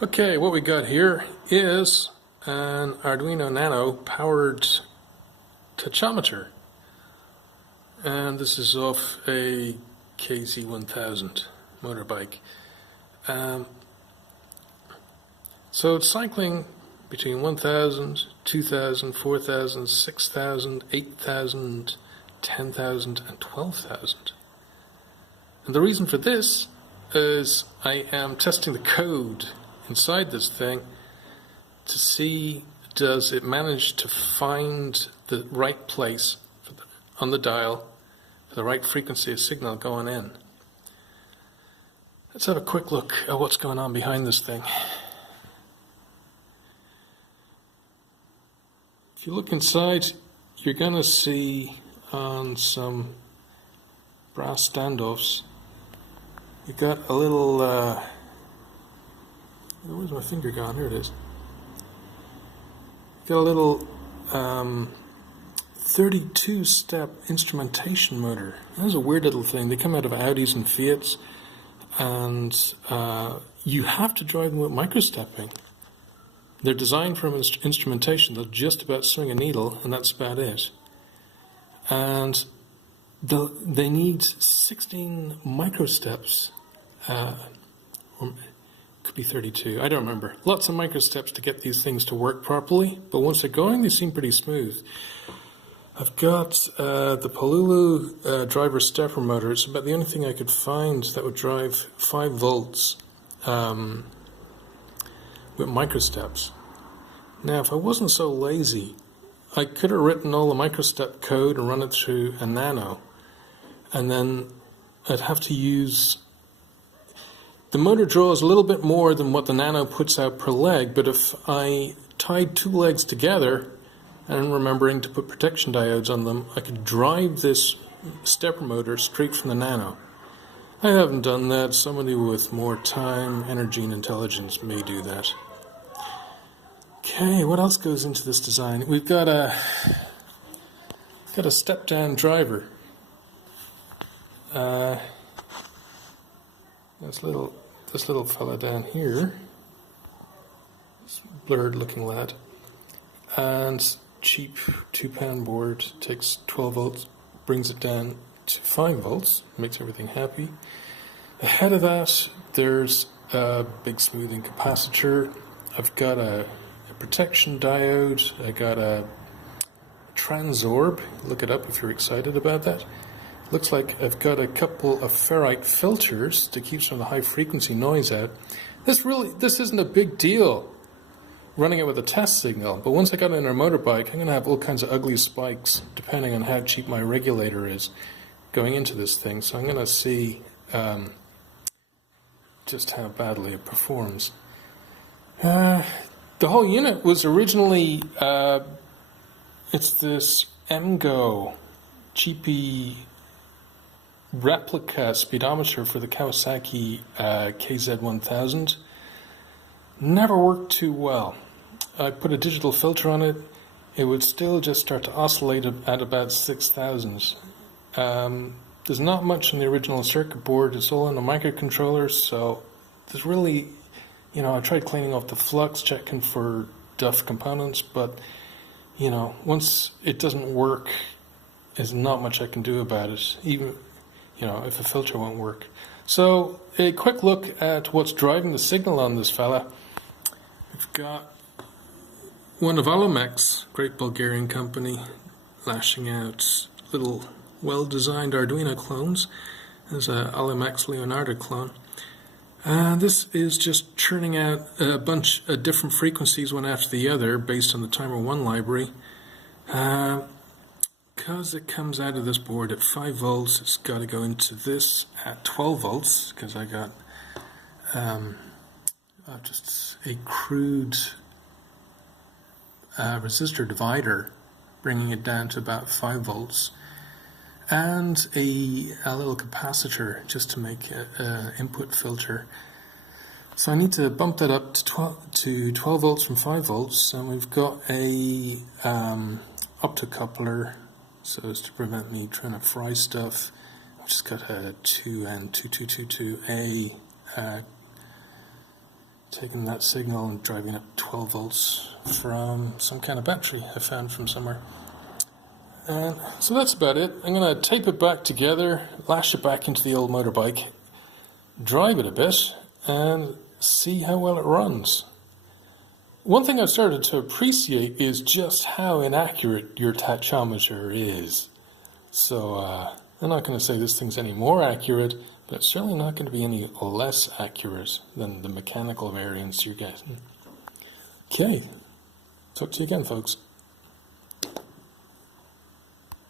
Okay, what we got here is an Arduino Nano powered tachometer, and this is off a KZ1000 motorbike. So it's cycling between 1,000, 2,000, 4,000, 6,000, 8,000, 10,000 and 12,000. And the reason for this is I am testing the code inside this thing to see does it manage to find the right place on the dial for the right frequency of signal going in. Let's have a quick look at what's going on behind this thing. If you look inside, you're going to see on some brass standoffs, you've got a little, where's my finger gone? Here it is. You've got a little 32-step instrumentation motor. That's a weird little thing. They come out of Audis and Fiats, and you have to drive them with microstepping. They're designed for instrumentation. They'll just about swing a needle, and that's about it. And they need 16 microsteps. Or could be 32. I don't remember. Lots of microsteps to get these things to work properly. But once they're going, they seem pretty smooth. I've got the Pololu driver stepper motor. It's about the only thing I could find that would drive 5 volts. With microsteps. Now, if I wasn't so lazy, I could have written all the microstep code and run it through a Nano, and then I'd have to use... The motor draws a little bit more than what the Nano puts out per leg, but if I tied 2 legs together, and remembering to put protection diodes on them, I could drive this stepper motor straight from the Nano. I haven't done that. Somebody with more time, energy, and intelligence may do that. Okay, what else goes into this design? We've got a step-down driver. This little fella down here, this blurred-looking lad, and cheap £2 board, takes 12 volts, brings it down to 5 volts, makes everything happy. Ahead of that, there's a big smoothing capacitor. I've got a protection diode. I got a Transorb. Look it up if you're excited about that. Looks like I've got a couple of ferrite filters to keep some of the high frequency noise out. This isn't a big deal running it with a test signal, but once I got it in a motorbike, I'm going to have all kinds of ugly spikes depending on how cheap my regulator is going into this thing. So I'm going to see just how badly it performs. The whole unit was originally, it's this MGO cheapy replica speedometer for the Kawasaki KZ1000. Never worked too well. I put a digital filter on it. It would still just start to oscillate at about 6,000. There's not much on the original circuit board. It's all on the microcontroller, so there's really, I tried cleaning off the flux, checking for duff components, but, once it doesn't work, there's not much I can do about it, even, if a filter won't work. So, a quick look at what's driving the signal on this fella. We've got one of Alimex, great Bulgarian company, lashing out little well-designed Arduino clones. There's a Alimex Leonardo clone. This is just churning out a bunch of different frequencies one after the other based on the Timer 1 library. Because it comes out of this board at 5 volts, it's got to go into this at 12 volts, because I got just a crude resistor divider bringing it down to about 5 volts. And a little capacitor just to make an input filter. So I need to bump that up to 12 volts from 5 volts, and we've got a optocoupler so as to prevent me trying to fry stuff. I've just got a 2N2222A taking that signal and driving up 12 volts from some kind of battery I found from somewhere. And so that's about it. I'm going to tape it back together, lash it back into the old motorbike, drive it a bit, and see how well it runs. One thing I've started to appreciate is just how inaccurate your tachometer is. So I'm not going to say this thing's any more accurate, but it's certainly not going to be any less accurate than the mechanical variants you're getting. Okay, talk to you again, folks.